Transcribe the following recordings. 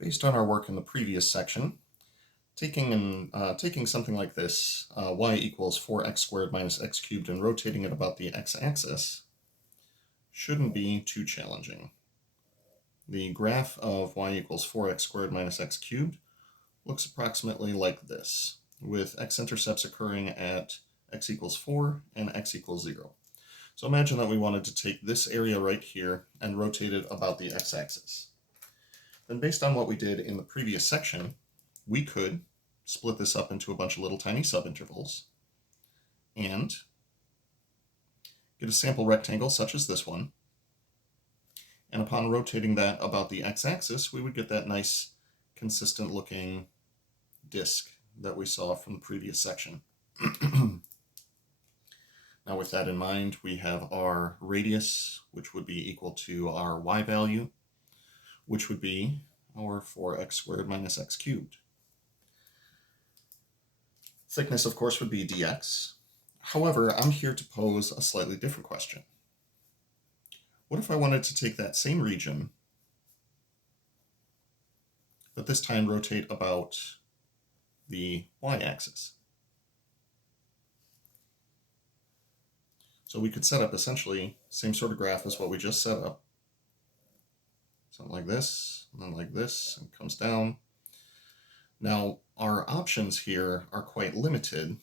Based on our work in the previous section, taking something like this, y equals 4x squared minus x cubed, and rotating it about the x-axis shouldn't be too challenging. The graph of y equals 4x squared minus x cubed looks approximately like this, with x-intercepts occurring at x equals 4 and x equals 0. So imagine that we wanted to take this area right here and rotate it about the x-axis. Then based on what we did in the previous section, we could split this up into a bunch of little tiny subintervals and get a sample rectangle such as this one. And upon rotating that about the x-axis, we would get that nice, consistent looking disk that we saw from the previous section. Now with that in mind, we have our radius, which would be equal to our y value, which would be our 4x squared minus x cubed. Thickness, of course, would be dx. However, I'm here to pose a slightly different question. What if I wanted to take that same region, but this time rotate about the y-axis? So we could set up essentially same sort of graph as what we just set up. Something like this, and then like this, and comes down. Now, our options here are quite limited,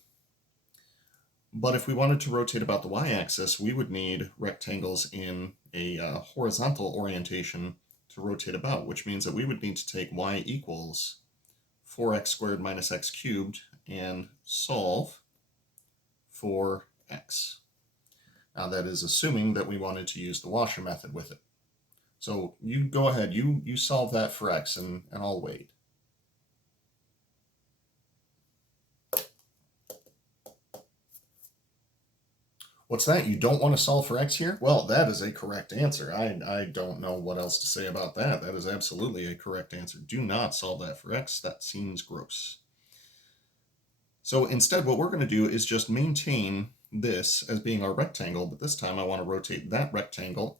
but if we wanted to rotate about the y-axis, we would need rectangles in a horizontal orientation to rotate about, which means that we would need to take y equals 4x squared minus x cubed and solve for x. Now that is assuming that we wanted to use the washer method with it. So you go ahead, you solve that for x, and I'll wait. What's that? You don't want to solve for x here? Well, that is a correct answer. I don't know what else to say about that. That is absolutely a correct answer. Do not solve that for x. That seems gross. So instead, what we're going to do is just maintain this as being our rectangle, but this time I want to rotate that rectangle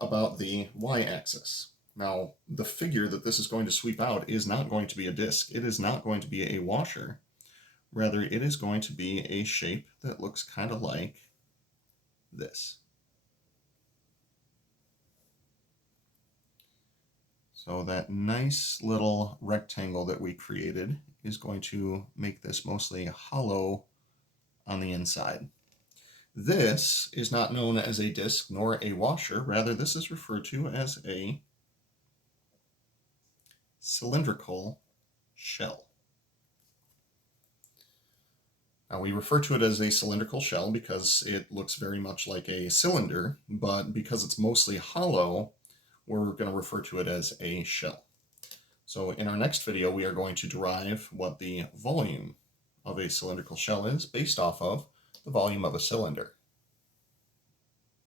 about the y-axis. Now, the figure that this is going to sweep out is not going to be a disk. It is not going to be a washer. Rather, it is going to be a shape that looks kind of like this. So that nice little rectangle that we created is going to make this mostly hollow on the inside. This is not known as a disk nor a washer. Rather, this is referred to as a cylindrical shell. Now, we refer to it as a cylindrical shell because it looks very much like a cylinder, but because it's mostly hollow, we're going to refer to it as a shell. So in our next video, we are going to derive what the volume of a cylindrical shell is based off of the volume of a cylinder.